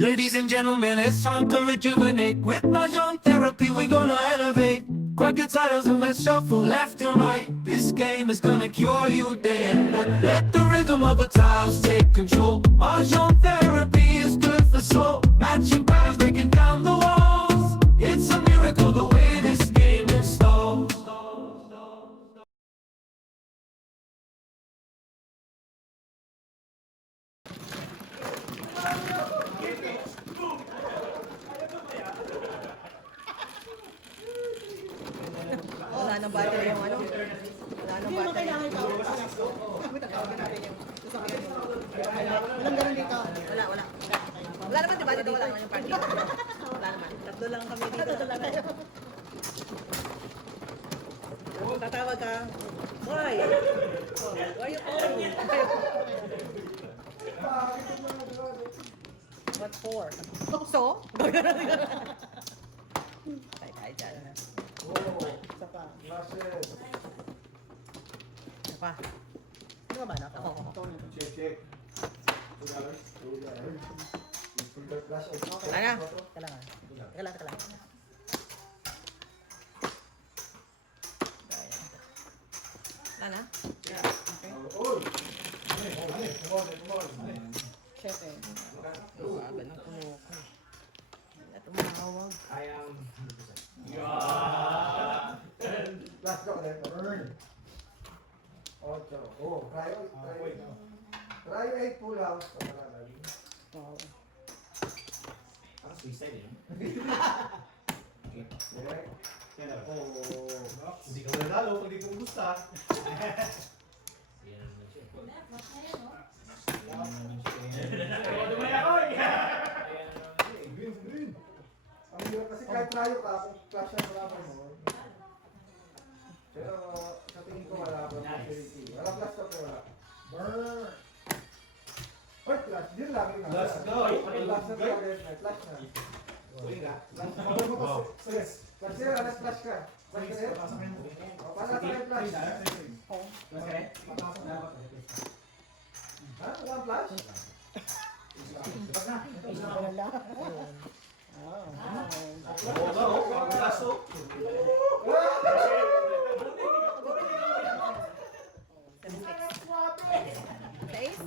Ladies and gentlemen, it's time to rejuvenate. With Mahjong therapy, we're gonna elevate. Grab your titles and let's shuffle left and right. This game is gonna cure you day and night. Let the rhythm of the tiles take control. Mahjong therapy is good for soul. Matching patterns, breaking down the walls. It's a miracle the way this game installs. Wala nang battery yung ano. Wala nang battery. Walang ganun dito. Wala. Wala naman di ba dito wala naman yung party. Wala naman. Tatlo lang kami dito. Tatlo lang tayo. Tatawag ka. Why? Why you calling? What for? So? Ay, dyan. Isa pa. Russell. Ano pa? Ano ba ba na? Oo. Check. $2. Flash out. Ano? Teka lang. Ano? Check eh. Sabi ng kumuko. Wala tumawag. Last go ulit. Burn. 8. Oh, try 8 pull house. Parang suicide eh. Direct. Hindi ka manalo, hindi kong gusta. Ang hirap kasi kahit tayo ka, kung flash ang malaman mo. Pero sa tingin ko wala possibility. Wala flash ka pero wala. Burn. Oy, flash. Din lang yun. Let's go. Flash na ulit. Flash na. Flash mo kasi. Yes. Flash sir, alas flash ka. Flash ka sir. O, paano natin yung flash? Ha? Wala ang flash? Place?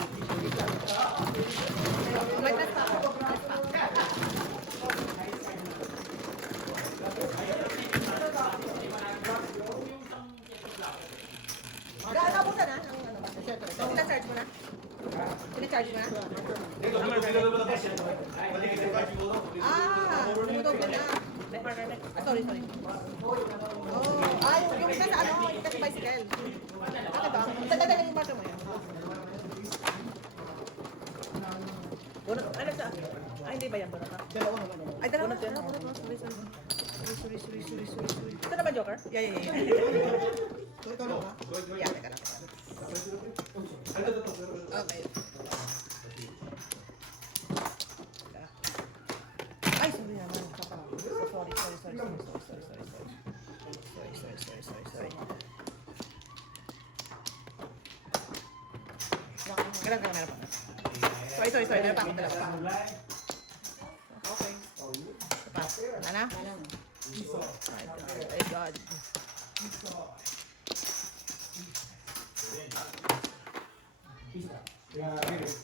May test pa. Naabutan na? Sinacharge mo na? Sinacharge mo na? Tumutok mo na. Sorry. Oh, yung isa sa ano, yung isa sa bicycle. Ano ba? Tagdagan yung motor mo yun. Bunot, ano sa? Hindi ba yan bunot ka? Dalawa naman. Ay, dalawa. Bunot mo. Sorry. Ito na ba, Joker? Yeah. Ito na ba? Yeah, teka lang. Okay. Ay, sorry naman. Sorry. Meron pa. Sorry. Meron pa ako dalawa. Okay. Ano na? My God.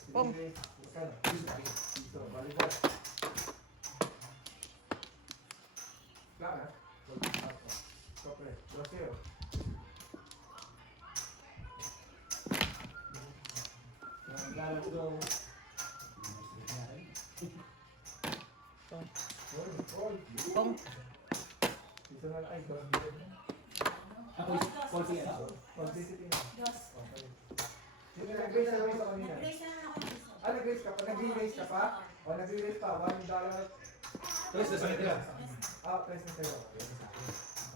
Pom. Pom. Nag-raise ka pa? Nag-raise ka pa? O, nag-raise pa? $1. Tres na sa kanila. Press na sa'yo.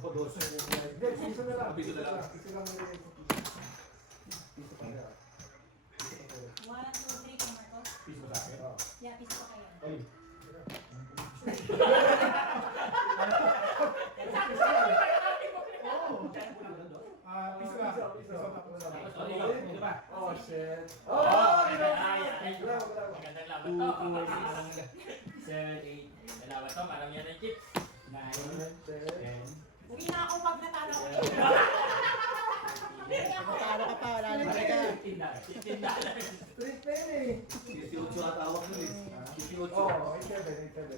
Ako, dos. Hindi, piso na lang. Piso na lang. Piso lang mo rin. Piso pa kaya. 1, 2, 3, tomato. Piso sa akin. Yeah, piso pa kayo. Ay. Oh, shit. Oh, Bravo. magandang laban to. to, marami yan ng chips. 9, 10. Uwi na ako pag natalo ko. Matalo ka pa, wala na talaga. $15. Street na yun eh. 58 ang tawag nun eh. 58. Oo, 87.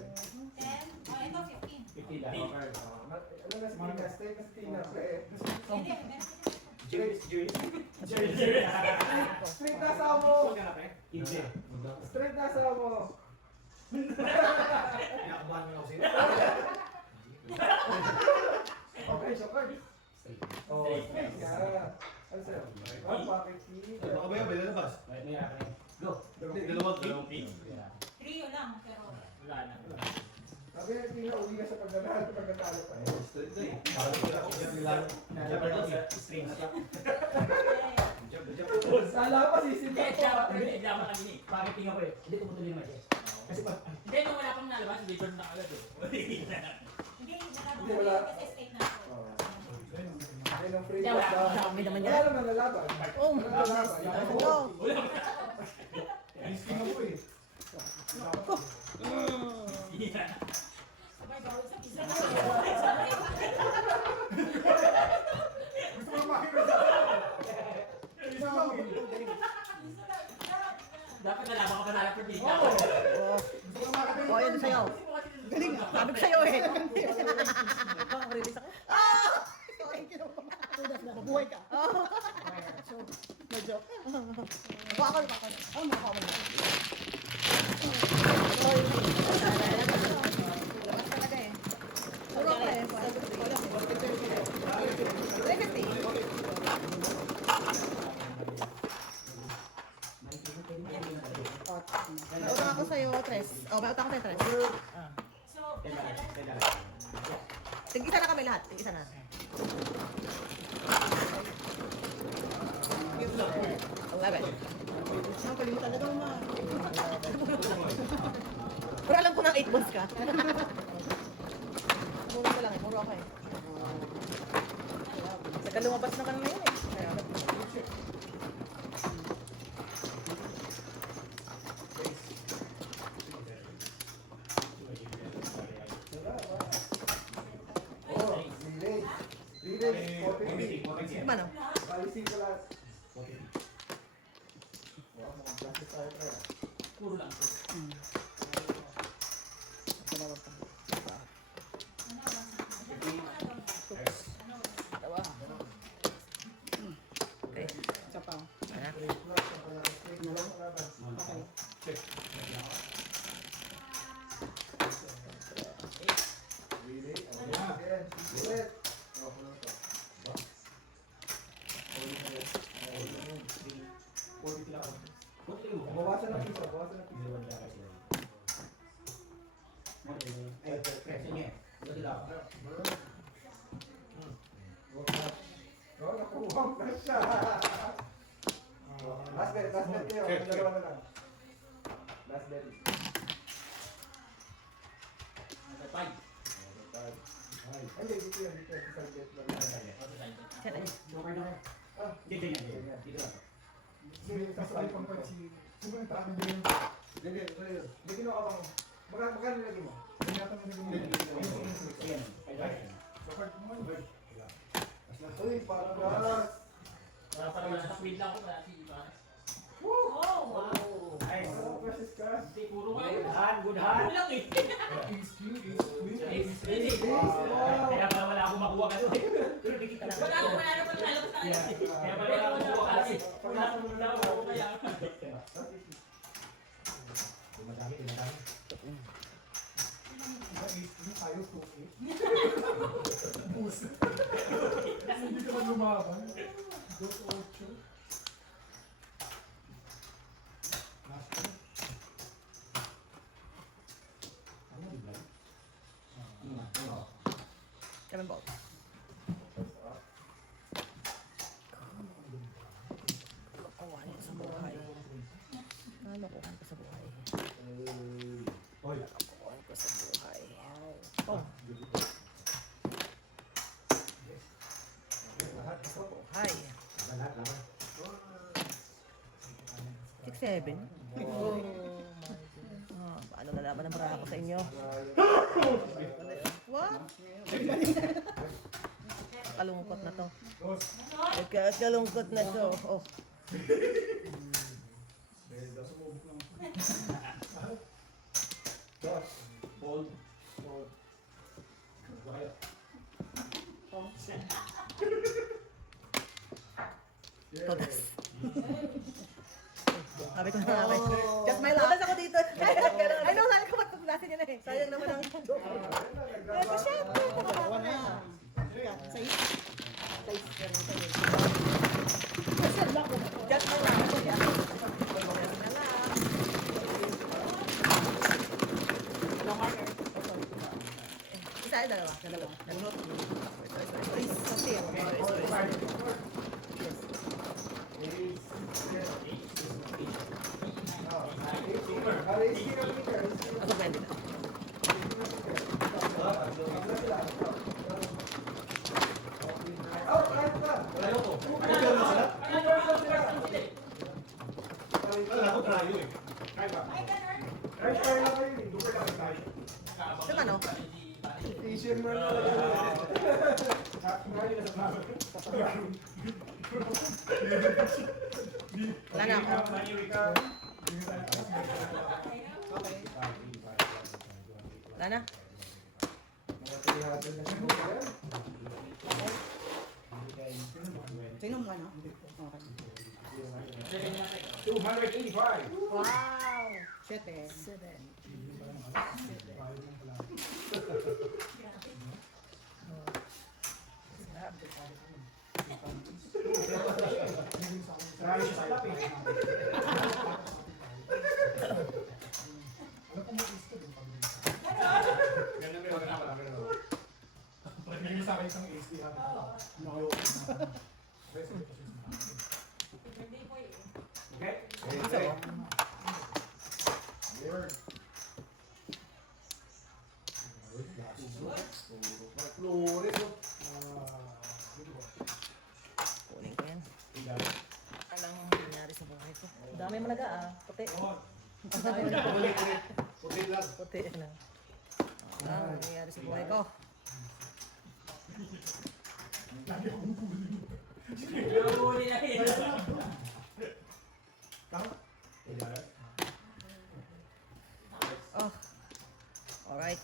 10. Oh, ito 15. Okay. Ano na si Tina? Stay na si Tina. Hindi, meron. Juice. Straight na sa mo. 15. Straight na sa mo. Pinakabahan mo na ako sa'yo. Okay, so card. Oh, straight nga. Ano sa'yo? One pocket key. Baka ba yun? May lalabas? Go. Dalawang pin. Trio lang, pero... Wala na. Sabi na Tina, uwi ka sa pagkatalo pa eh. Straight na eh. Parang wala ako dyan nilalo. Strings. Sala pa sisimba Hindi, ko. exam kami ni. Bakit tingnan ko eh? Hindi tumutuloy naman siya. Kasi pag Hindi, nung wala pang nalabas, dito na agad eh. Hindi, Hindi, wala. nakabukay kasi state na ako. Ayun ang free Hindi, wala pass. kami naman Wala yan. naman nalaban. Oh, Wala nalaban. ano? Risky mo po eh. Sabay bawal sa pisa. Gusto mo makikita sa Gusto mo Dapat nalaman ka pa nalap for dito. Oh, Gusto mo makikita oh, yun sa'yo. Galing, sabi ko sa'yo eh. Ang release ako. Ah! Mabuhay ka. So, medyo. Ako. Oh, mukha mo. Labas talaga eh. Puro ako eh. Legacy. Nautang ako sa'yo, Tres. Oh, may utang ako sa'yo, Tres. Ah. So, Tig-isa na kami lahat. Tig-isa na. 11. Ang kalimutan na daw na. Pero alam ko ng 8 balls ka. Puro ko lang eh. Puro ako eh. Saka lumabas naman na yun eh. Kaya, Oh, relay. Relay, 40. Ano? Balising ko lahat. Wow, mga plastic tayo tayo. Puro lang. Tawa. Okay. Isa pa. Relay. Ayan. Ulit. Oh, ano to? Bawasan ng pisa. Bawasan ng pisa. Oh, nakuha ang flash siya. Last bet kayo. Dalawa na lang. Last bet. Five. Ay, dito yan. Sa bet lang. Sige, sasabay pang pa si... Sino yung tayo din? Hindi kinuha ka bang... Magkano nilagay mo? Hindi natin nilagay mo. Uy, parang garas. Para wala sa speed lang ako, wala si Iba. oh, wow. Parang precious ka. Hindi, puro kayo. good hand. Puro lang eh. Kaya pala wala akong makuha kasi. Wala naman lalabas na kayo. Kaya pala wala akong makuha kasi. Wala akong makuha kaya. Ayos ko. Bus. Hindi ka man lumaban. 2-8. Last one. Kami ba? Lokohan sa buhay. Lokohan ko sa buhay. Lokohan ko sa buhay. Oh. Buhay. 6-7. Oh. Paano nalaman ng bravo? ako sa inyo. What? Kalungkot na to. Kalungkot na to. Oh. Hold. Todas. Sabi ko na nga kay. Just my luck. Todas ako dito. Ay, no, sabi ko magtuklasin yun eh. Sayang naman ang joke. Ito siya. Just my luck. Isa ay dalawa. Dalawa. Ako pwede na. Yung ano? T-shirt mo na. Wala na ako. Wala na. Sino mo ano? 285. Wow! Siyete. Marami siya sa lapin. Okay? Kunin ko yan. Alang nangyari sa buhay ko. Dami malaga ah. Puti. Puti lang. Alang nangyari sa buhay ko. Huli na yun. Oh. Alright.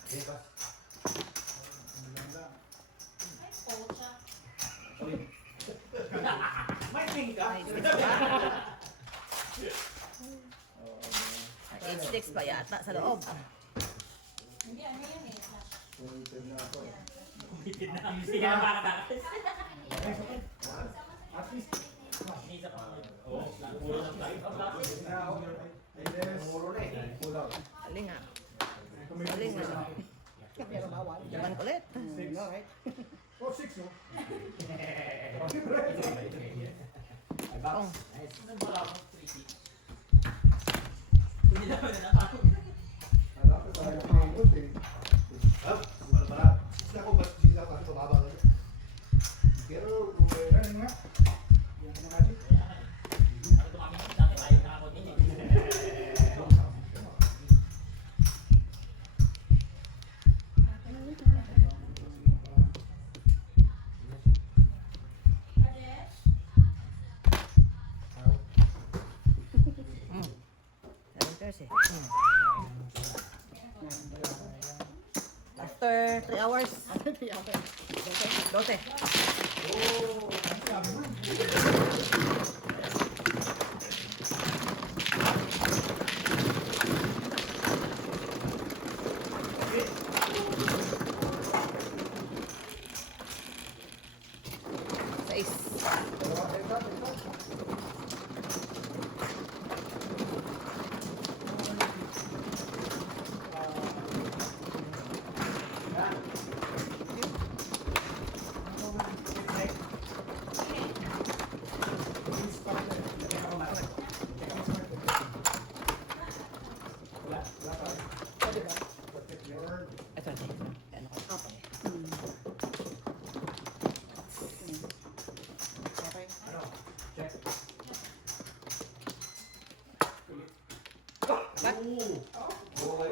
H6 pa yata sa loob. Hindi, ano yan eh. Sige na makatakas. Isa pa. Oo, puro ng Aling nga. Aling nga. Pero bawal. Laban ulit. Alright. Oh. Hindi naman na napakot. Ano ito kami? Dati tayo nakakot din eh. Kasi. After 3 hours. 12.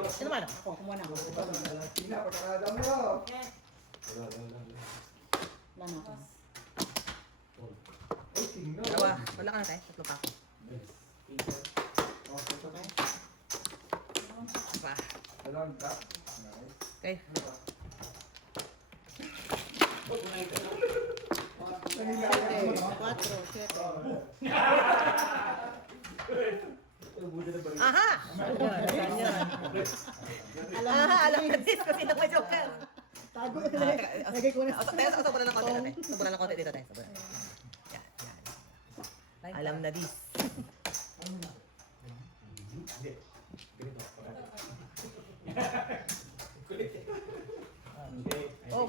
Sino man? Ako, kumuha na ako. Tina, pagkakadami mo. Wala na ako. Ay, tingnan. Dalawa. Wala ka na tayo. Tatlo pa ako. Oh, ito tayo. Pa. Dalawang tap. Nice. Okay. Siyete, 4, 7. Aha! Ayan, yan. Aha, alam na this kung sino may joker. Tago na eh. Lagay ko na sa... Tayo, sobrang ng konti natin. Sobrang ng konti dito tayo. Sobrang. Yan, yan. Alam na this. Oh.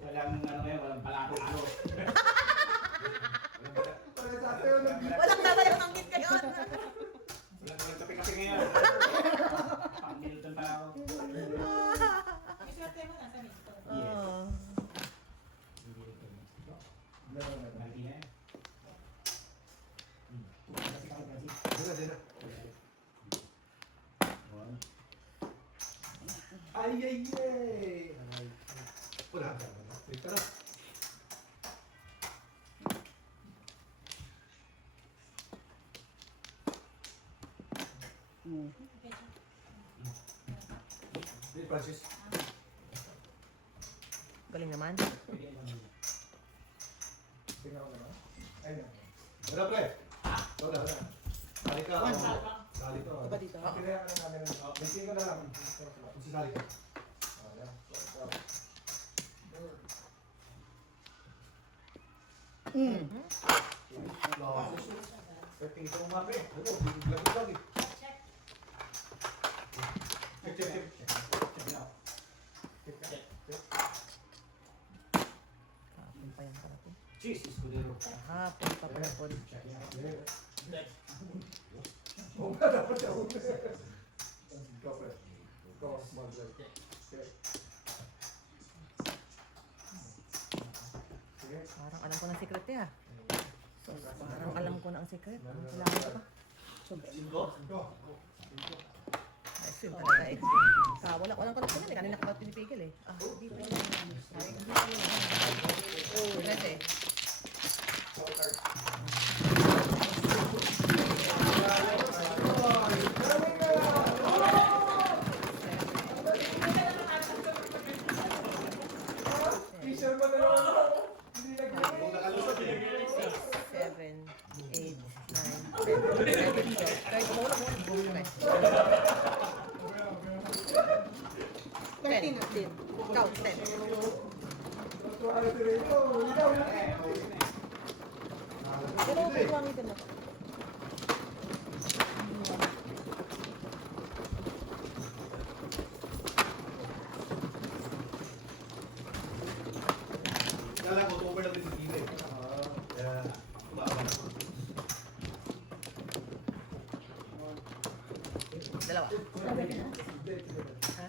Walang ano ngayon, walang palaro-alo. Pare sa atin, Walang nabayo ng kit ngayon. Walang kape-kape ngayon. Pang-Milton pa ako. Yung swerte mo nasa nito. Oh. Malaki na eh. Ay, ay, ay. Wala. Ito na. Hey, Francis. Galing naman. Tingnan ko naman. Ayun. Wala, pre. Wala. Sali ka. Sali ka. Iba dito. Pinaya ka na namin. Bintiin ko na lang. Kung sisali ka. Ayan. Ito mo nga, pre. Ano? Lagi. Check. Check. Kapon pa yan pala po. Cheese, Escudero. Hapon pa pala po. Oo nga, dapat siya una. Ikaw, pre. Ikaw, small guy. Okay. Sige. Parang alam ko ng secret eh ah. Parang alam ko na ang secret. Kailangan ko pa. Ikaw. Ay, swim talaga eh. Walang connection yan eh. Kanina ka pa pinipigil eh. Ah, hindi pa yun. Oh, kasi. T-shirt ba na naman? Hindi nag-galing. 7, 8, 9, 10, 11, 12. Kahit kumula mo. Okay. 10, 15. Ikaw, 10. Ano si Rito? Ikaw. Pero okay lang ito mo. Kala ko, over natin si Kine. Yeah. Dalawa. Ha?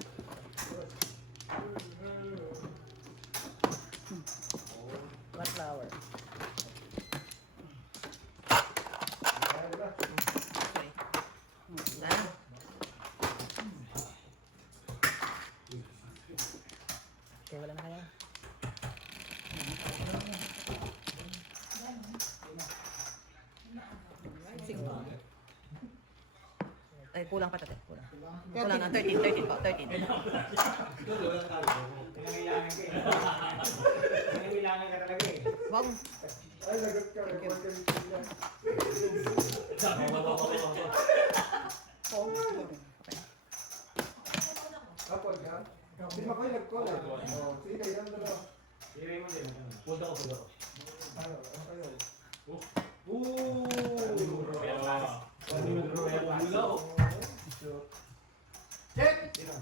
What flower? Okay. Na. Okay, wala na kaya. Sige. Ay, kulang pa tate. Kulang. Kulang na. 13 po. 13. Nangailangan ka eh. Nangailangan ka talaga eh. Wow. Ay, lagot ka. Record ka ni Kine. Kapag ka? Di ba kayo nag-call eh? Oh, sige, yan na lang. Siri mo din. Punta ko. Ano kayo? Check! Check!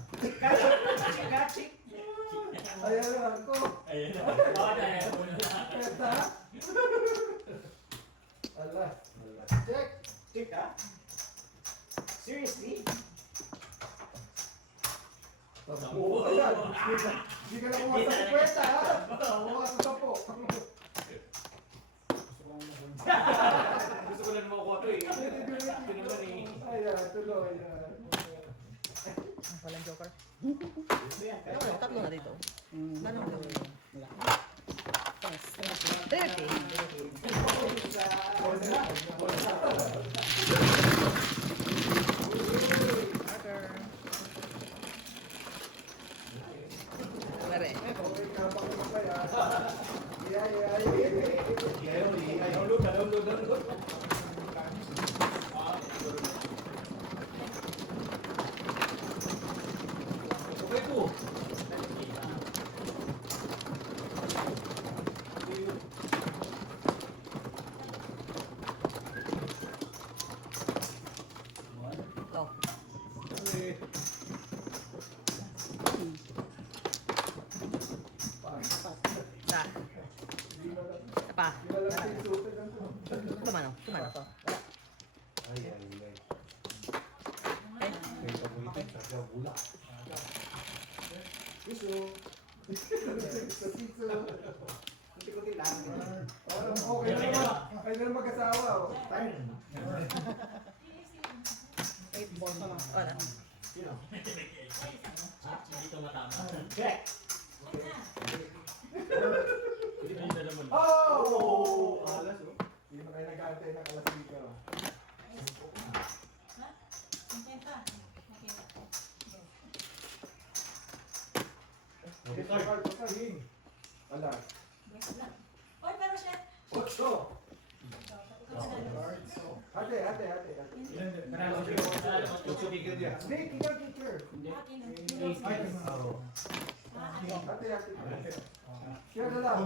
Ayan lang ako. Ayan na. Peta. Ala. Check. Check ha? Seriously? Oo, ayan. Hindi ka na kumasa sa kwenta, ha? Kumasa sa po. Gusto Gusto ko lang makuha ito eh. Ito naman eh. Ayan, tuloy. Ang palang joker. Ano, tatlo na dito. Manong Wala. 30. Marker. Pare. Download. Okay po. Oh. Sa. Isa pa. Tumano. Tumano. Kunti-kunti lang. Okay na naman. Okay na naman mag-asawa. Oh. 8 balls na lang. Wala. Dito matama. Check. Oh! Alas, oh. Hindi na kayo nag-aantay ng alas dito. Wala. Oy, pero siya. Ocho. Ate. Snake, ikaw teacher. Ate. Siya na lang.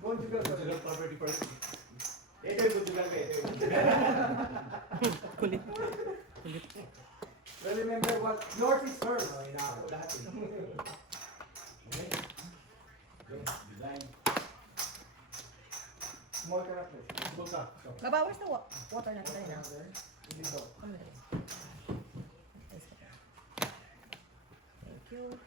Conjugal. Ito yung gusto lang eh. Kulit. But remember what yours is hers. Small characters. Mabawas na water natin tayo na. Hindi to. Thank you.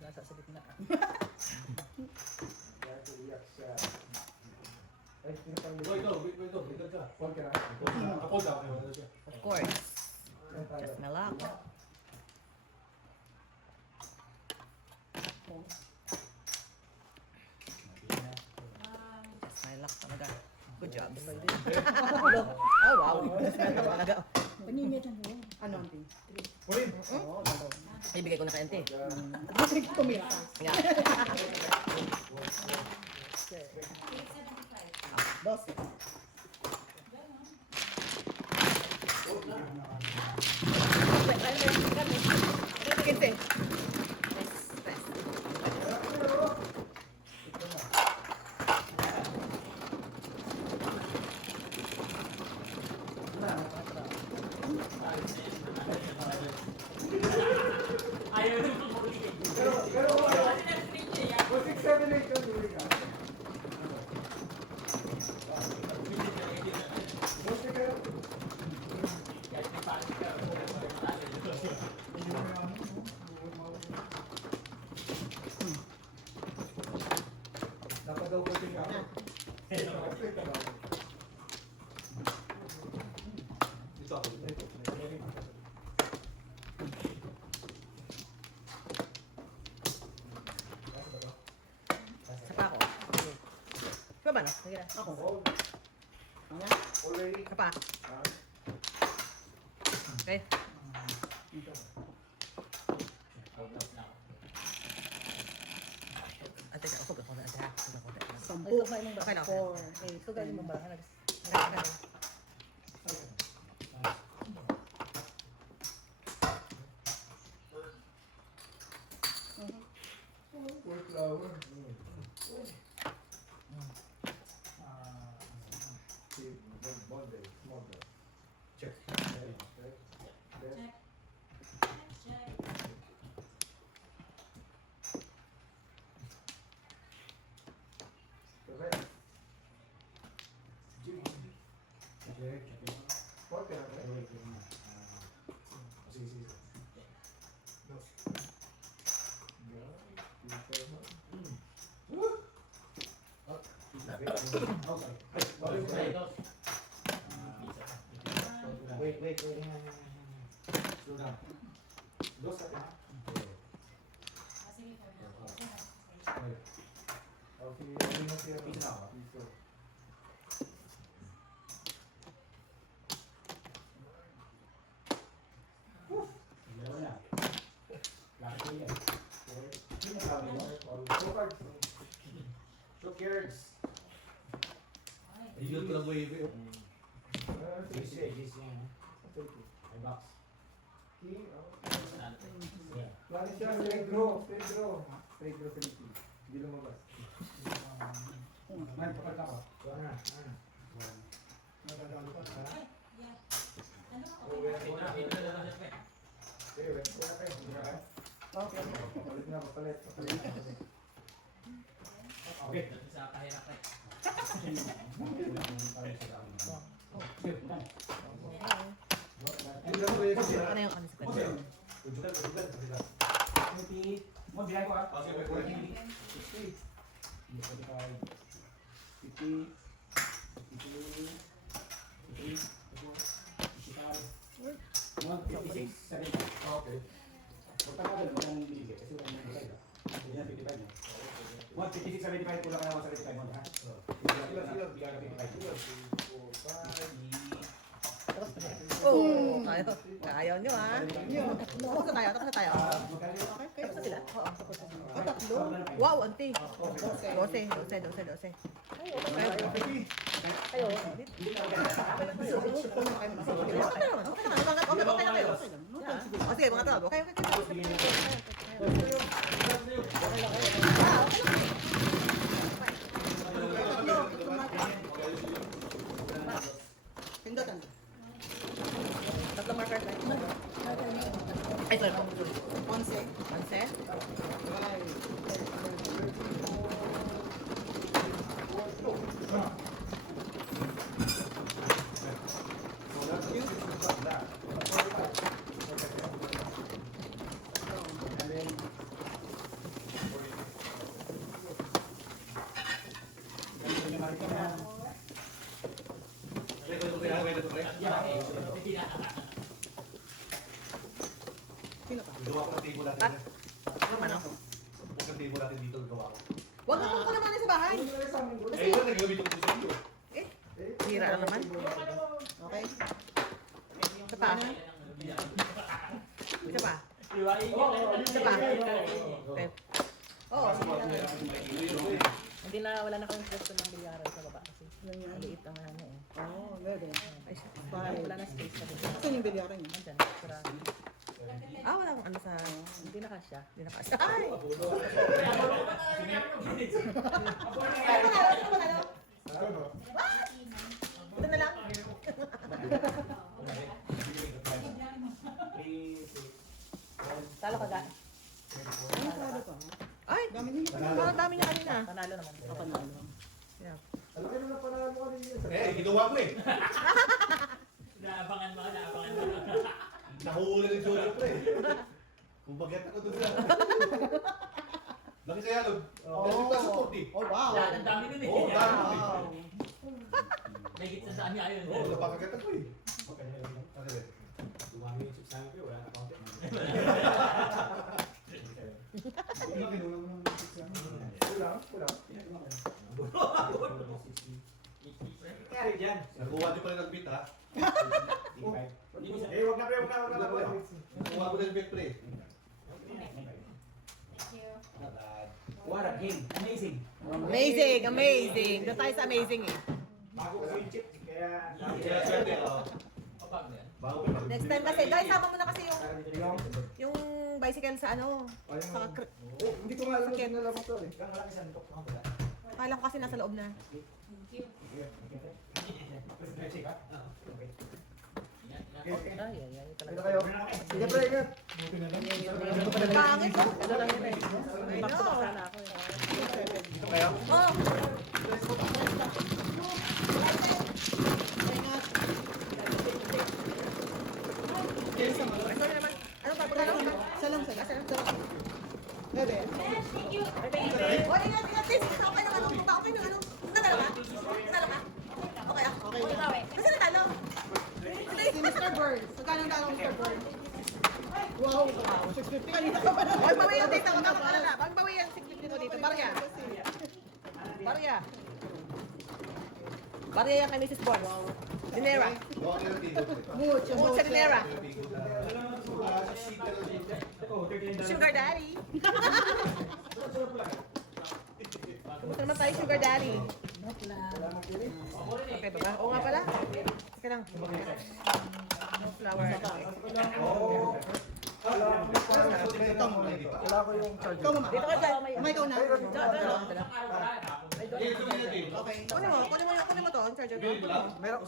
Nasa sa gitna. Kaya iyak siya. Ay, pinapang Ito ka. Small character. Ako daw. Of course. Yan tayo. Just malak. Just malak talaga. Good job. Oh, wow. Talaga. Paningit ang mo. Ano ang ting? Oo, dalaw. Ibigay ko na kay auntie. Bakit tumira ka? Yeah. Boss. Kinte. Ayaw nung tumuli. Pero, kung 6, 7, 8 yung huli ka. Buti kayo. Dapat daw buti ka. Sa pa ako. Ikaw ba no? Sige na. Ako. Ano? Already. Sa pa. Okay. Ate ka, ako na ate ha. Sampu. Okay na. 4, 8, Ito galing mo ba? Full flower. Monday, small day. Check. Correct. Wait. Slow down. Go sa ka. Okay, hindi mo siya piso. Two cards. Hindi ko lang mo ibig. Ay, box. King, Plano siya, straight draw. Straight draw, hindi lumabas. Man, pakal ka ko. Ano? Papalit. Okay. Sa kahirap eh. Ano yung ano sa kanya? Mo, bihay ko ah. 156, 70. Okay. Punta ka doon, huwag kang bibigay. Kasi huwag kang bibigay. Hindi na 55 mo. 156, 75, kulang ka naman sa 75 mo, ha? Bigyan ka 55. Oo, ayaw nyo ah. Tapos na tayo. Tapos na sila. Oo, tapos na sila. Tatlo? Wow, ante. 12. Kayo. Okay na kayo. O sige, mga tawag. Okay. Pindutan. Tatlong marker tayo. Ay, sorry. 11. Sino pa? Gawa ko ng table natin. Naman ako. Huwag ang table natin dito gawa ko. Huwag mo ko naman sa bahay. Eh, ito nagawin ko sa iyo. Hira lang naman. Okay. Isa pa. Isa pa. Isa pa. Okay. Oo. Hindi na, wala na kami pwesto ng bilyaran sa baba kasi maliit ang ano eh. Oo, bebe. Ay, wala na space sa baba. Saan yung bilyaran yun? Andyan, sarado. Wala akong ano sa... Hindi na kasya. Ay! Ito na lang. Talo ka ga. Ay! Parang dami niya kanina. Panalo naman. Panalo. Yeah. Alam kayo na panalo ka rin yun. Eh, ginawa ko eh. Naabangan mo. Nahuhuli ng Jojo pre. Kung bagat ako doon na. Laki sa yalog. Kasi pa support eh. Oh, wow. Ang dami din eh. Oo, dami din. May git sa dami ayun. Oo, napakagat ako eh. Ano ba? Dumami yung subscribe ko, wala na konti. Kulang. Kaya dyan. Nakuha niyo pala ng beat ha. 85. Eh, wag na pre. Nakuha ko ng beat pre. What a game. Amazing. Amazing. Doon tayo sa amazing eh. Bago kasi yung chip. Kaya... Kaya swerte oh. Kapag na yan. Bago pa. Next time kasi, guys, sama mo na kasi yung bicycle sa ano, sa Hindi ko nga alam kung nalaman to eh. Kang malaki sa nito. kala ko kasi nasa loob na. Ay, Ito kayo. Sige pre, ingat. pangit ko. Ay, no. Dito kayo. Oh. Ano pa? Salam. Bebe. Thank you. O, ingat. Okay lang ano. Punta ko kayo ng ano. ka? Talo ka? Okay ah. Okay. Kasi natalo. Si Mr. Burns. Magkano ang talo Mr. Burns? Wow. 650 kanina ka pa na. Magbawi yung dito. Magbawi yung 650 mo dito. Barya. Barya. Barya yan kay Mrs. Boss. Dinera. Mucho, Mucha dinera. Oh, Sugar daddy. Kumusta naman tayo, sugar daddy? Okay ba ba? Oo nga pala. Teka lang. No flower. Wala ko yung charger. Ikaw mama. Dito ka dyan. Mama, ikaw na. Okay. Kunin mo to, ang charger ko. Meron,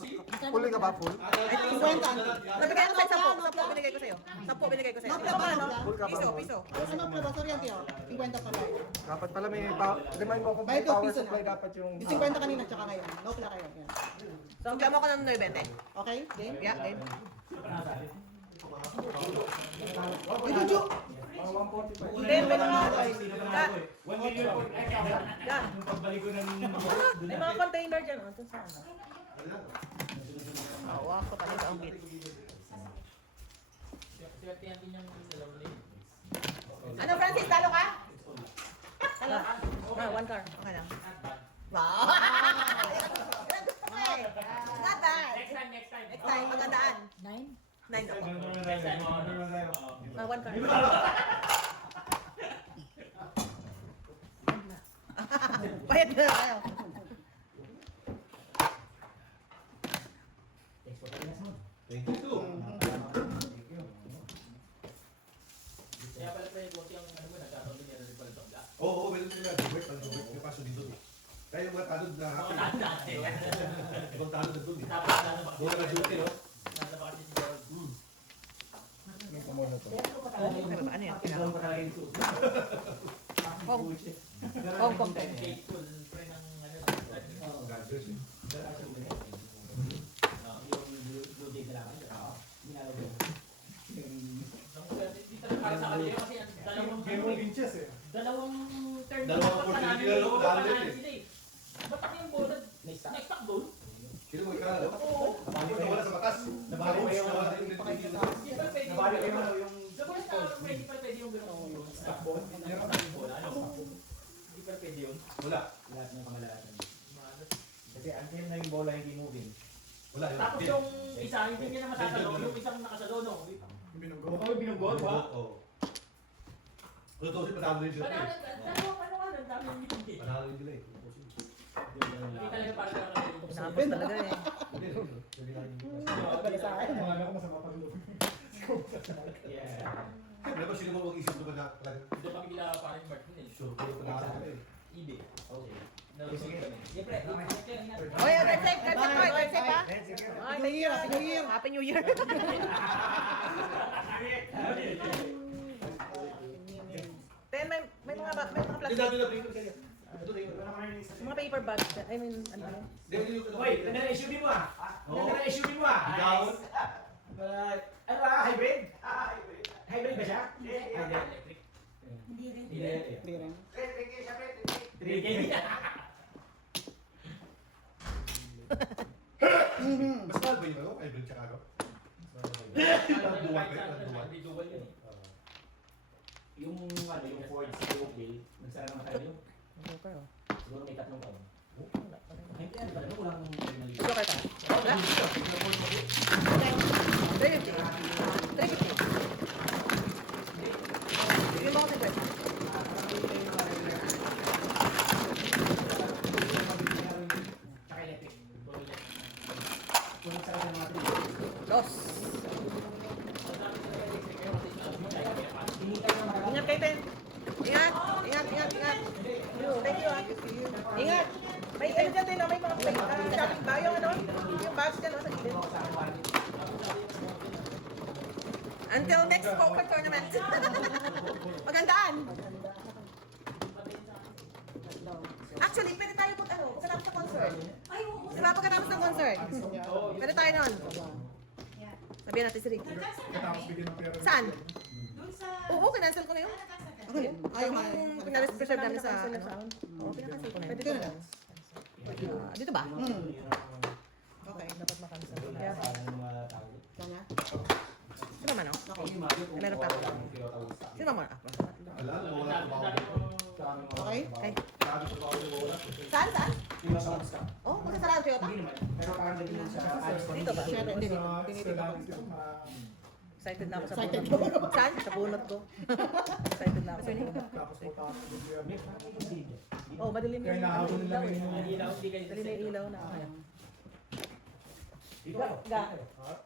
puli ka ba full? Ay, 50. Nabigay ko sa'yo, 10 binigay ko sa'yo. 10 binigay ko sa'yo. Mapla ba? Piso, piso. Sa mapla ba? Sorry, Auntie, oh. 50 pa lang. Dapat pala may remind ko kung may Bayad ko, power piso supply na. dapat yung... Yung 50 kanina, tsaka ngayon. No pala kayo. Yan. So, bigyan mo ko ng 9.20. Okay? Game? Yeah, game. Idujo! Hindi, pwede nga. Ah, 1 million po. yan. Yung pagbalik ko ng... May mga container dyan. Ito sa ano? Wak ko talaga ang bit. Ano, Francis? Talo ka? Talo? Ah, 1 car. Okay lang. Wow! Not bad. Next time. Next time, magandaan. 9 ako. Next time. 1 car. Bayad na tayo. Thank you too. Kaya pala tayo po siyang ano mo, nagkataon din yan rin pala ito. Oo, meron sila. Dubay, pang dubay. May paso dito. Kaya yung mga tanod na happy. Ibang tanod na dun. Tapos ano ba? Buwan na duty, no? Nasa ba kasi si Gerald? Ano yan? Ilang pa talaga yung suso. Pong. Pong. Cake ko, friend ng ano. Gadgets, eh. Yung blue jay na lang. Ginagawa ko. Dito lang para sa kanila kasi dalawang turn Dalawang opportunity na lang, dahil eh. sila eh. Ba't ako yung bola? Next doon? Sino mo ikaw? Bakit nawala sa batas? Nabali ko yung- Nawala yung network. Hindi pa pwede Nabali ko yung ano, yung Sa bola sa hindi pa pwede yung gano'n. Stop ball? Hindi pa pwede yun. Wala. lahat ng kamalalasan. Kasi until na yung bola hindi moving. Wala yun. Tapos yung isa, hindi niya na masasalo. Yung isang nakasalo, no? Binunggol. Oh, binunggol ba? Oo. Totoo si panalo rin sila. Ano nga, ang dami yung hindi. Panalo rin sila eh. Hindi talaga para sa kanila. Napos talaga eh. At balik sa akin. Mga ko masama pag loob. Yeah. Siyempre ba sino mo mag-isip naman na talagang Doon kami nila parang Martin eh. sure ko yung panalo sila eh. Ibe. Okay. Siyempre, Oy, red safe pa. Red safe pa. Ay, New Year, Happy New Year. Happy New Year. Then may mga Hindi plastic, natin na-bring ko siya. Ito na yun. mga paper bags. I mean, ano yun? Hindi yung Hoy, ganda na SUV mo ah. Ganda na SUV mo ah. Down. Ano ah, hybrid? Hybrid ba siya? electric. Hindi rin. Hindi rin. 3K. Mas mahal ba yung ano? Hybrid tsaka ano? Ang duwal ba yun? Ang duwal. Hindi dual yun eh. Yung ano, yung Ford Scorpio, nagsara naman tayo. Okay, oh. Siguro may 3 taon. Hindi ano pala, walang finality. Okay pa. Wala? 350. 350. Bigyan mo ako ng kwesta. Tsaka electric. Kung nagsara sa mga 3. Dos. Ingat kayo, Ten. Ingat. Thank you, ah. Ingat. May ano dyan din, may mga shopping ba? Yung ano? Yung bags dyan, sa gilid. Until next poker tournament. Magandaan. Actually, pwede tayo pag ano, pagkatapos sa concert. Ay, oo. Diba pagkatapos ng concert? Pwede tayo nun. Yeah. Sabihan natin si Ricky. Tapos bigyan ng pera. Saan? Doon sa... Oo, kinancel ko na yun. Ayaw, Yung pinareserve namin sa ano. Oo, pinakancel ko na yun. Pwede ko na lang. Dito ba? Okay. Dapat makansel. Kaya, Kanya? sino man oh? Meron pa ako. Sino man? Ah, Wala, wala Okay? okay. Sabi ko ba ako wala? Saan? Saan? Yung nasa labas ka. Oh, magkasarado Toyota? Hindi naman. Pero parang naging sa ayos pa. Dito ba? Siyempre, hindi dito. Tinitito ko. Excited na ako sa Excited bunot ko. Saan? Sa bunot ko. Excited na ako sa bunot. Oh, madilim yung ilaw eh. Ilaw, hindi kayo Madilim yung ilaw na. Okay. Dito ako. Ga,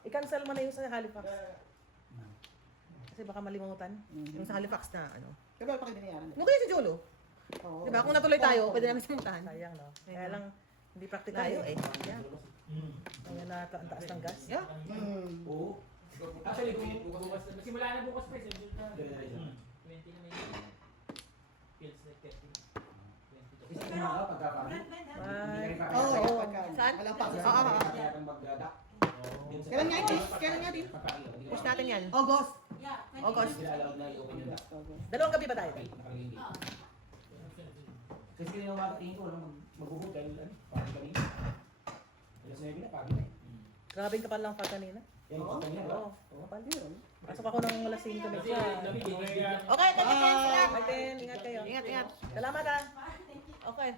i-cancel mo na yung sa Halifax. Kasi baka malimutan. Yung sa Halifax na ano. Kaya pa kayo binayaran? Ano kaya si Jolo? Oo. Diba? Kung natuloy tayo, pwede namin simuntahan. Sayang, no? Kaya lang, hindi practical tayo eh. Yeah. Kaya na ang taas ng gas. Yeah. Oo. Actually, bukas na. Simula na bukas pa. Schedule na. Dali-dali. 20 na may feels like 30. Isa ko mga pagka parang. Bye. Oo. Oo. Saan? Saan? Wala pa. Oo, oo, oo. Kailan nga yun? Kailan nga din? Push natin yan. August. August. Sila allowed na i-open yung lock. Dalawang gabi ba tayo? Nakalagay dito. Kasi kaya tingin ko, magbubog dahil ano, parang kanina. Alas 9 na, pagi na eh. Grabe ka pa lang pag kanina. Yan, yung kanina, Oo. no? Kapal yun. Pasok ako ng alas 5 na siya. Bigyan. Okay, thank you, Ken. Bye, Ken. Ingat kayo. Ingat, ingat. Salamat ah. Okay.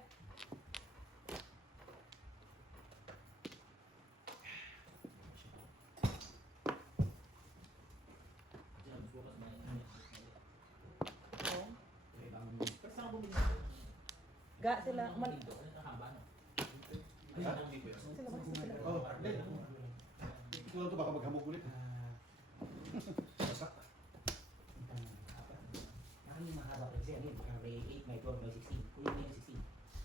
Ga sila. Oh, tulad ko baka maghamog ulit. Basta. Parang yung mahaba kasi ano yun, may 8, may 12, may 16. Kunin mo yung 16.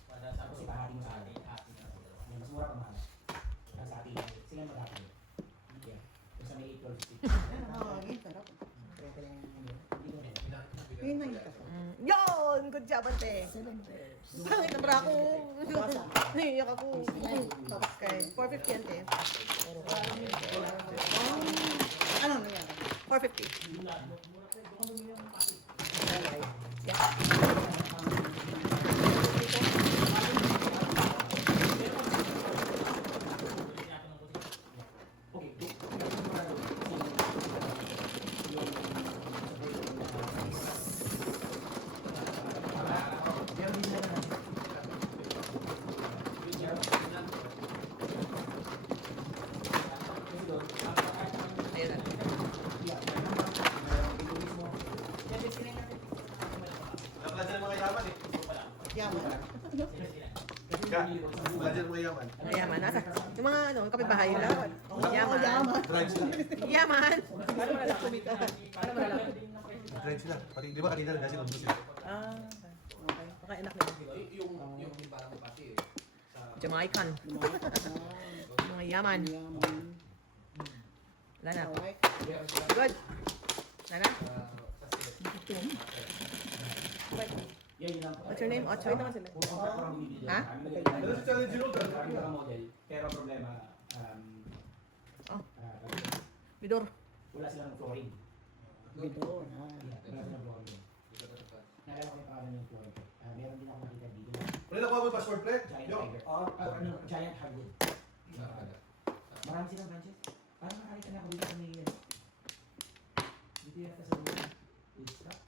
Kasi pahati mo sa atin. Yan, mas mura pa mahal. Ang sa atin, sila maghati. Yeah. Kung sa may 8, 12, 16. Oo, yun. Sarap. Hindi mo rin. Yun na yun. Yun! Good job, ante. Pangit na bra ako. Naiyak ako. Okay. 450 ante. Ano nangyari? 450. Okay. Meron din sila na. Ayun na. Wala dyan mga yaman eh. Yaman. Wala dyan mga yaman. Yaman. Nasa. Yung mga ano, yung kapitbahay lang. Yaman. Drive sila. Yaman. Paano mo nalang kumita? Paano mo nalang? Drive sila. Pati, di ba kanina na sila sila. Ah. Okay. Baka anak nila. Jamaican. Mga yaman. Yaman. Wala na. Alright. Good. Wala na? Yan yun lang. What's your name? Wait naman sila. Ha? Ano si Charlie Giro? Marami ka model, pero problema, Oh. Bidor. wala silang flooring. Dito. Wala silang flooring. Nalala ko yung pangalan ng flooring. Meron din ako nakita dito. Wala nakuha mo yung passport plate? Giant Yo. Tiger. Giant Hardwood. Marami silang branches. Parang nakakita na ako dito sa may dito yata sa Woodstock.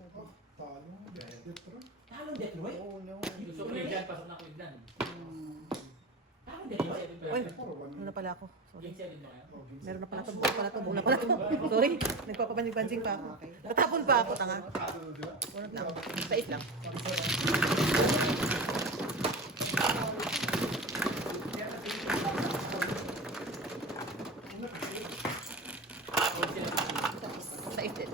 Talong Detroit? Oh, no. Gusto ko na dyan, pasok na ako yung dyan. Talong Detroit? Uy, ano na pala ako? Sorry. Yung 7 mo kayo? Meron na pala ito. Buo pala ito. Buo na pala ito. Sorry. Nagpapabanjing-banjing pa ako. Natapon pa ako, tanga. Bunot lang. Safe lang. Safe din.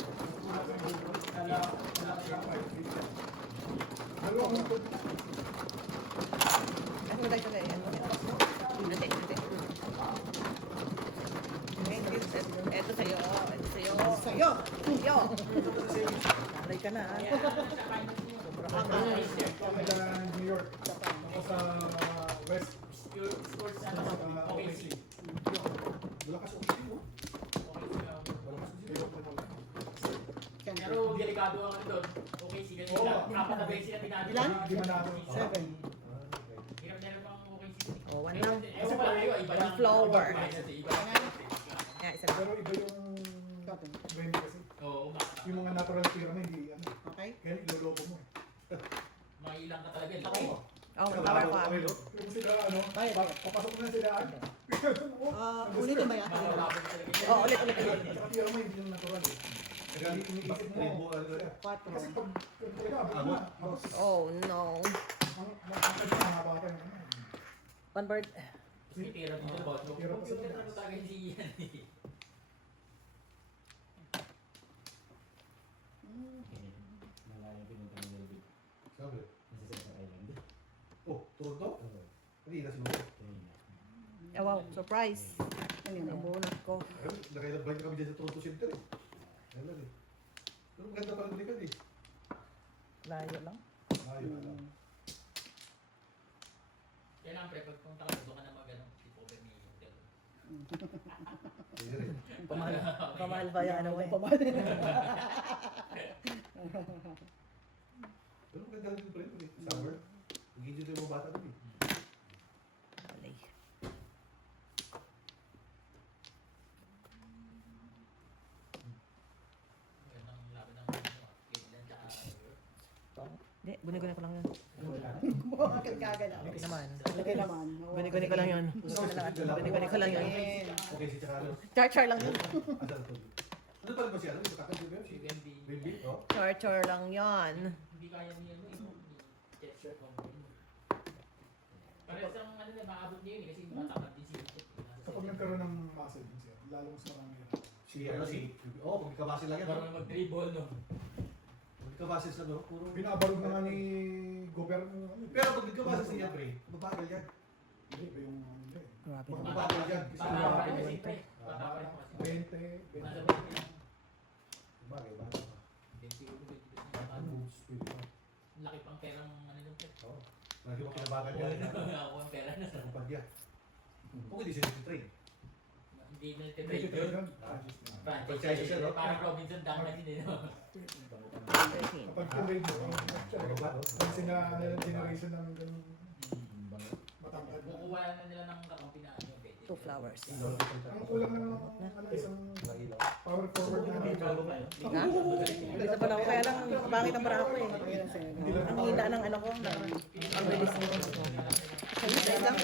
Ano tayo sa kaya? Ate, ate. Ito sa'yo. Ito sa'yo. Sa'yo. Sa'yo. Aray ka na. New York. Ako sa West. Your sports ano? Okay, see. Malakas ako sa'yo. Pero delikado ang ano doon. Okay, sige. Apat na beses sila tinalo. Ilan? Hindi man ako. 7. Hirap na rin pang okay, sige. iba lang. Flower. Iba lang. Yeah, isa lang. Pero iba yung Cotton. blend kasi. Oo, Yung mga natural pyramid, hindi ano. Okay. Kaya iloloko mo. mailang ka talaga. Okay mo. Oh, flower pa. Yung sila ano, papasok na sila ano. Ulitin ba yan? Oh, ulit. Saka pyramid, hindi yung natural eh. Kaya iniisip mo. 4. Kasi pag talaga, abot na. Oh, no. Ang mahaba ka yung ano. One bird. Tira dito sa bottom. Tira pa sa Computer taas. ano talaga si Ian eh. Malayo pinunta ni Melvin. Sabi. Nasa Cesar Island. Oh, Toronto? Hindi na siguro. Oh, wow, surprise. Ano yun? Nabunot ko. Nakailagbay na kami dyan sa Toronto Center eh. Yan lang eh. Pero maganda pa rin balikan eh. Layo lang. Ayun na. Kaya lang pre, pagpunta ka doon ka na mag-ano, tipo ba ni hotel. Hindi rin. Pamahal ba yan? Ano eh? Pero maganda rin pa rin eh. Summer. Mag-enjoy tayo mga bata doon eh. Alay. Magandang laban ng ano, Cleveland tsaka Hindi, guni-guni ko lang yun. Bakit gagalaw? Okay naman. Lagay naman. Guni-guni ko lang yun. Guni-guni ko lang yun. Okay, si Chakalo. Char-char lang yun. Asan to? Ano pa rin ba siya? Ano yung kakal ba yun? Si UMB. Baby? Oh? Char-char lang yun. Hindi kaya niya ano, ni Chester Company. Parehas ang ano na, maabot niya yun eh, kasi matakad din si Chester. Kapag nagkaroon ng muscle din siya, lalo mas marami yan. Si ano si... Oo, magkabase lang yan. Parang mag-dribble no. Magkabase sa no? Puro... Binabarog na nga ni gobyerno. Pero pag nagkabase sa niya, pre, mabagal yan. Hindi ba yung hindi. Grabe. Mabagal yan. Kasi Bata pa rin mabagal kasi yan. pre. Bata pa rin kasi. 20. Nasa ba rin? Bagay, bagay. Hindi siguro ba dito Ang sa moves, pwede pa. laki pang perang ano yung pre. Oo. Lagi mo kinabagal yan. Ako ang pera na sa Sa kumpanya. Kung hindi sila train. hindi na Hindi trade trade yun. yun. Franchise siya, no? Parang Robinson Dang na din eh. no? 13. Kapag tinrade mo, pag sina generation ng ganun matangkad. Kukuha na nila ng kakampi na ano yung pwede. 2 flowers. Ang kulang na ng ano, isang power forward na Ha? Dito pa lang ako. Kaya lang, bakit ang para ako eh. Ang hina ng ano ko. Ang release ko. Sa lang.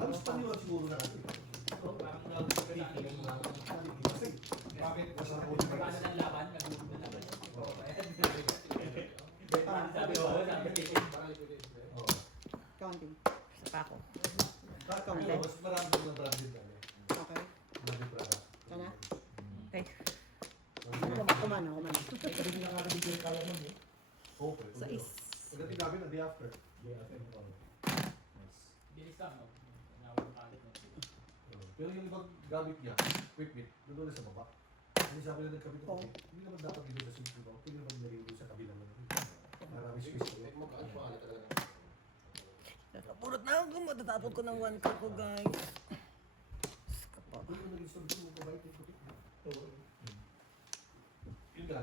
Halos paniwag siguro na natin. Bakit? Nasa huli na Paano ng laban? Nagulong ng laban. Counting. Isa pa ako. Mas marami din ng branded ano. Okay. Branded product. Sana? Okay. Kumana. Oh, pwede. Sa is. Pagdating namin, ang day after. Bilis lang, no? Nawag kalit, no? Pero yung ibang gamit niya, quick bit, doon na sa baba. Hindi sabi na nagkabit Oo. ako, hindi naman dapat dito sa safety ba? Pwede naman nilagay doon sa kabilang lang. Marami space ko. Nakapurot na ako. Matatapon ko ng 1 cup ko, guys. Hindi naman nag-install dito mo kabait yung putik. Yun nga,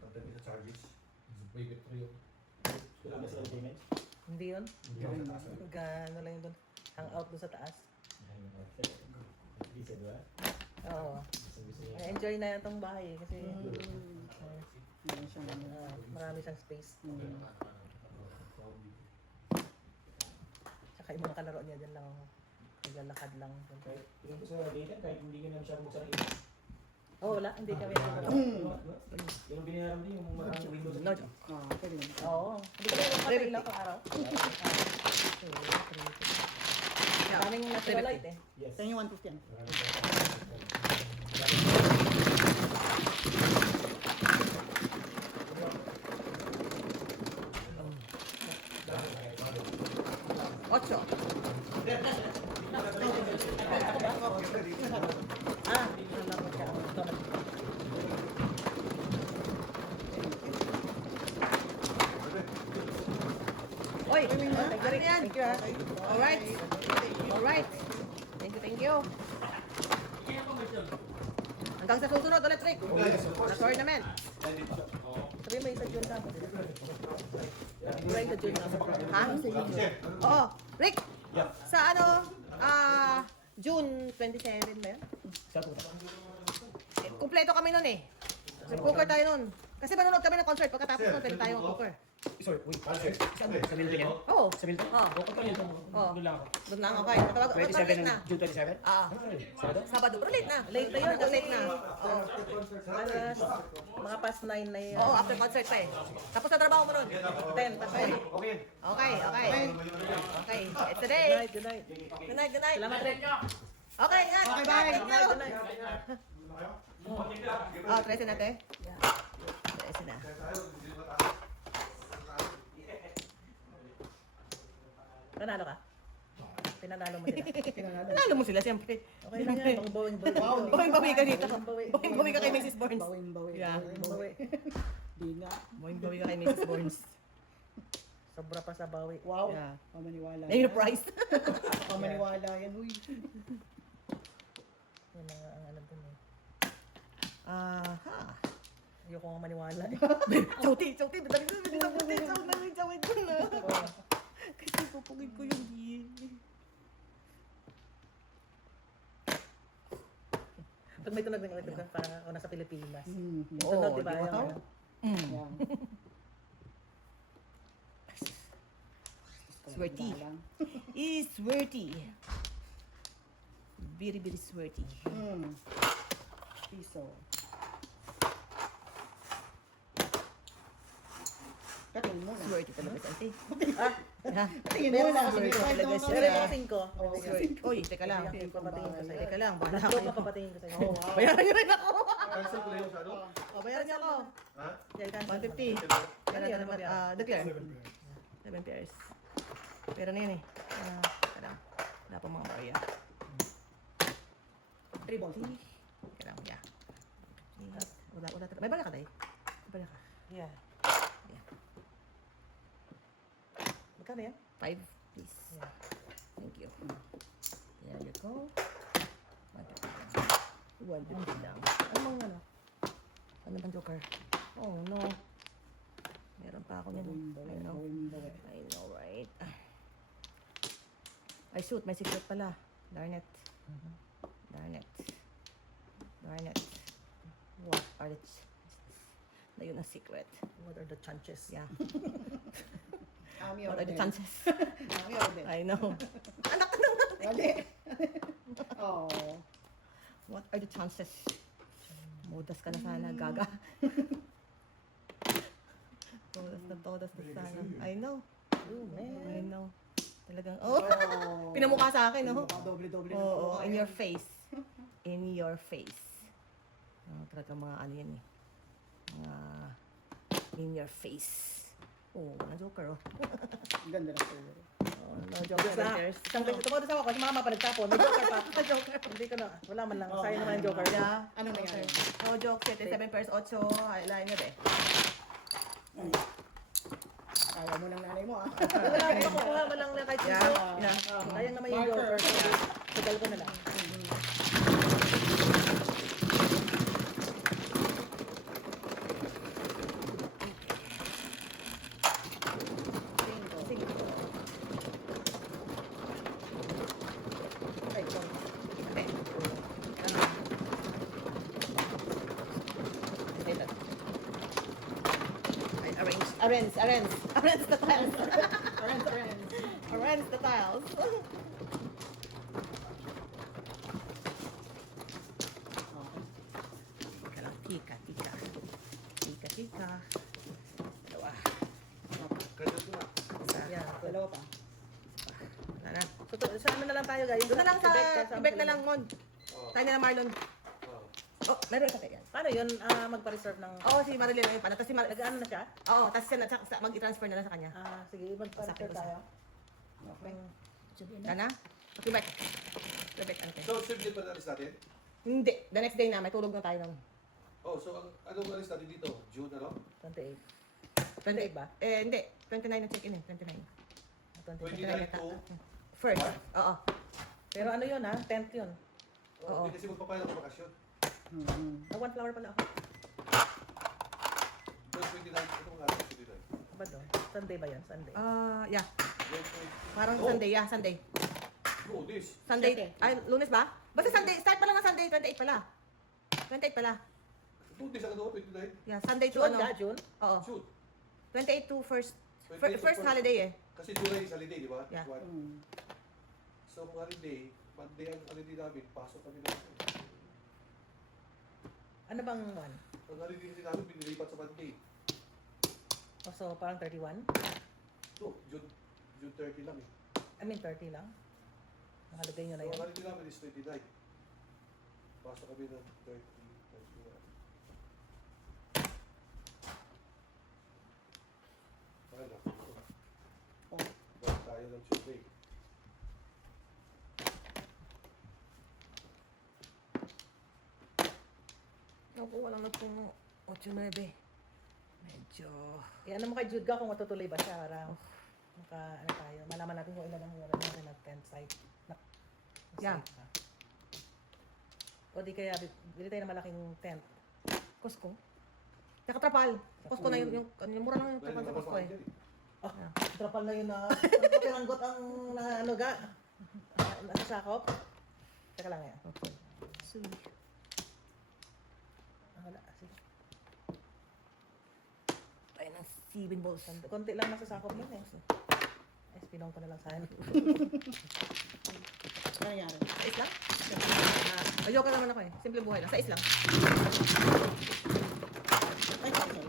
tagdag sa charges. Way bit 3 yun. Wala ba sila payment? Hindi yun. Hindi ako sa taas. Gano lang yun doon. Hang out doon sa taas. Isa doon. Oo. Ay, enjoy na yan tong bahay eh, kasi marami siyang space. Tsaka yung mga kalaro niya dyan lang. Naglalakad lang. Kahit tingin ko sa data, kahit hindi ka na masyadong magsarili. Oo, wala. Hindi kami. Yung binayaran din yung maraming windows. No. Pwede naman. Oo. Hindi kami magpapatay lang pang araw. Kaming natural light eh. Yes. Saan yung 150 yan? 8. Alam ko siya. Oy, ano yan? Thank you, ha? Alright. Alright. Thank you. Hanggang sa susunod ulit, Rick. Sa tournament. Sabi mo yung sa June ka. Yung sa June ka. Ha? Oo. Rick, sa ano, June 27 ba yun? Kumpleto kami nun eh. Nag-poker tayo nun. Kasi manonood kami ng concert. Pagkatapos nun, pwede tayo mag-poker. Sorry, wait. Sa Milton yan? Oo. Sa Milton? Oo. Oo. Doon lang ako. Doon na, okay. 27 late na. ng June 27? Ah. Sabado. Pero late na. Late na yun. Late na. Oo. Alas, mga past 9 na yan. Oo, after concert pa eh. Tapos na trabaho mo nun. 10 pa tayo. Okay. Okay. Okay. It's the day. Good night. Good night. Salamat, Rick. Okay, yan. Okay, bye. Thank you. Good night. Oh, 13 na te. 13 na. Panalo ka? Pinanalo mo sila. Nanalo mo sila, siyempre. Okay lang yan. Bawing-bawi. Bawing-bawi ka dito. Bawing-bawi ka kay Mrs. Burns. Bawing-bawi. Yeah. Bawing-bawi. Di nga. Bawing-bawi ka kay Mrs. Burns. Sobra pa sa bawi. Wow. Yeah. Pamaniwala. Ayun yung price. Pamaniwala yan. Uy. Yan ang alam ko eh. Ayoko nga maniwala eh. Chauti. Dali ko na. Kasi pupugin ko yung deal. Pag may tunog ng electric, parang ako nasa Pilipinas. Yung Oo, tunog, diba? di ba? Yung ano? Mm. Sweaty. Is sweaty. Very sweaty. Piso. Kating mo na. Sweaty talaga sa ate. Tingin mo na. Talaga siya. Pero yung 5. Uy, teka lang. Papatingin ko sa'yo. Teka lang, bahala Ito kayo. papatingin ko sa'yo. Bayaran niyo rin ako. Cancel ko na yung ano? Bayaran niyo ako. Ha? 150. Pero na naman, declare. 7 pairs. Pero na yun eh. Teka lang. Wala pang mga barya. 3 balls. Teka lang, yeah. Wala. May barya ka tayo? May barya ka. Yeah. Magkano yan? 5, please. Yeah. Thank you. There you go. 150 lang. Ano bang ano? Ano bang joker? Oh no. Meron pa ako niyan. I know, right? Ay shoot, may secret pala. Darn it. What are the na yun ang secret? What are the chances? Yeah. Ami What are the chances? Ami order. I know. Anak ka naman. Wali. Oh. What are the chances? Modas ka na sana, gaga. Todas na sana. I know. Oh, man. I know. Talagang, pinamukha sa akin, no? Doble-doble. Oo, in your face. In your face. Talaga mga ano yan eh. Mga in your face. Mga joker, Ganda na po. No joker, pairs. Isang beses tumawag sa ako, si mama pa nagtapon. May joker pa. Hindi ko na. Wala man lang. Sayang naman yung joker. Yeah. Ano nangyari? No joke, 7 pairs, 8. Eyeliner eh. Ayaw mo ng nanay mo ah. Wala, makukuha mo lang na kahit Yeah. ito. Yeah. Sayang naman yung joker. Tagal ko na lang. Arrange the tiles. Arrange the tiles. Tika. Dalawa. Yeah, dalawa pa. Wala na. So, sa ano na lang tayo guys? Doon na lang sa Quebec na lang, Mon. Tayo na lang, Marlon. Oh, meron ka kaya. Paano yun? Magpa-reserve ng... Oo, si Marilyn ayun pa. Tapos si Nag-ano na siya? Oo, tapos mag-i-transfer na lang sa kanya. Sige, magpa-reserve tayo. Tana? Okay, back. Rebek, ante. So, save din ba na-alis natin? Hindi. The next day na, may tulog na tayo ng Oh, so anong alis natin dito? June ano? 28. 28 ba? Hindi. 29 na check-in eh. 29. 29 yata. to? First. What? Oo. Pero ano yun ha? 10th yun. Oo. Hindi kasi magpapayaw ng bakasyon. One flower pala ako. June 29, anong araw? 29. Ba doon? Sunday ba yun? Sunday. Yeah. June 20. Parang Oh. Sunday. Yeah, Sunday. Oh, this. Sunday. Okay. Ay, Lunes ba? Basta Sunday. Start pa lang ng Sunday. 28 pala. 28 pala. 2 days ako doon, 29. Yeah, Sunday to June ano. ka, June? Oo. Shoot. 28 to first. 28 to First holiday eh. Kasi July is holiday, di ba? Yeah. One. So, kung holiday, Monday ang holiday namin, pasok kami na. Ano bang one? Ang holiday kasi namin, pinilipat sa Monday. Oh, so parang 31? So, June 30 lang eh. I mean 30 lang? Nakalagay nyo na So, yun. ang holiday namin is 29. Pasok kami ng 30. 31. Okay na. Balik tayo ng Tuesday. Naku, walang nagpungo. 8-9. Medyo... Ano mo kay Jude ka kung matutuloy ba siya para ano tayo, malaman natin kung ilan ang oras natin nag-tent site. Yeah. Site na. O di kaya, bili tayo ng malaking tent. Costco. Nakatrapal. Costco na yung mura lang yung trapal sa Costco eh. Oh, trapal na yun na. Ano piranggot ang ano ga? Nasakop? Teka lang yan. Sorry. Wala. Sige. Tayo ng 7 balls. Konti lang masasakop yun eh. Pinong ko na lang sana. Ano nangyari? Sa islang? Ayoko naman ako eh. Simple buhay lang. Sa islang. Ay, okay.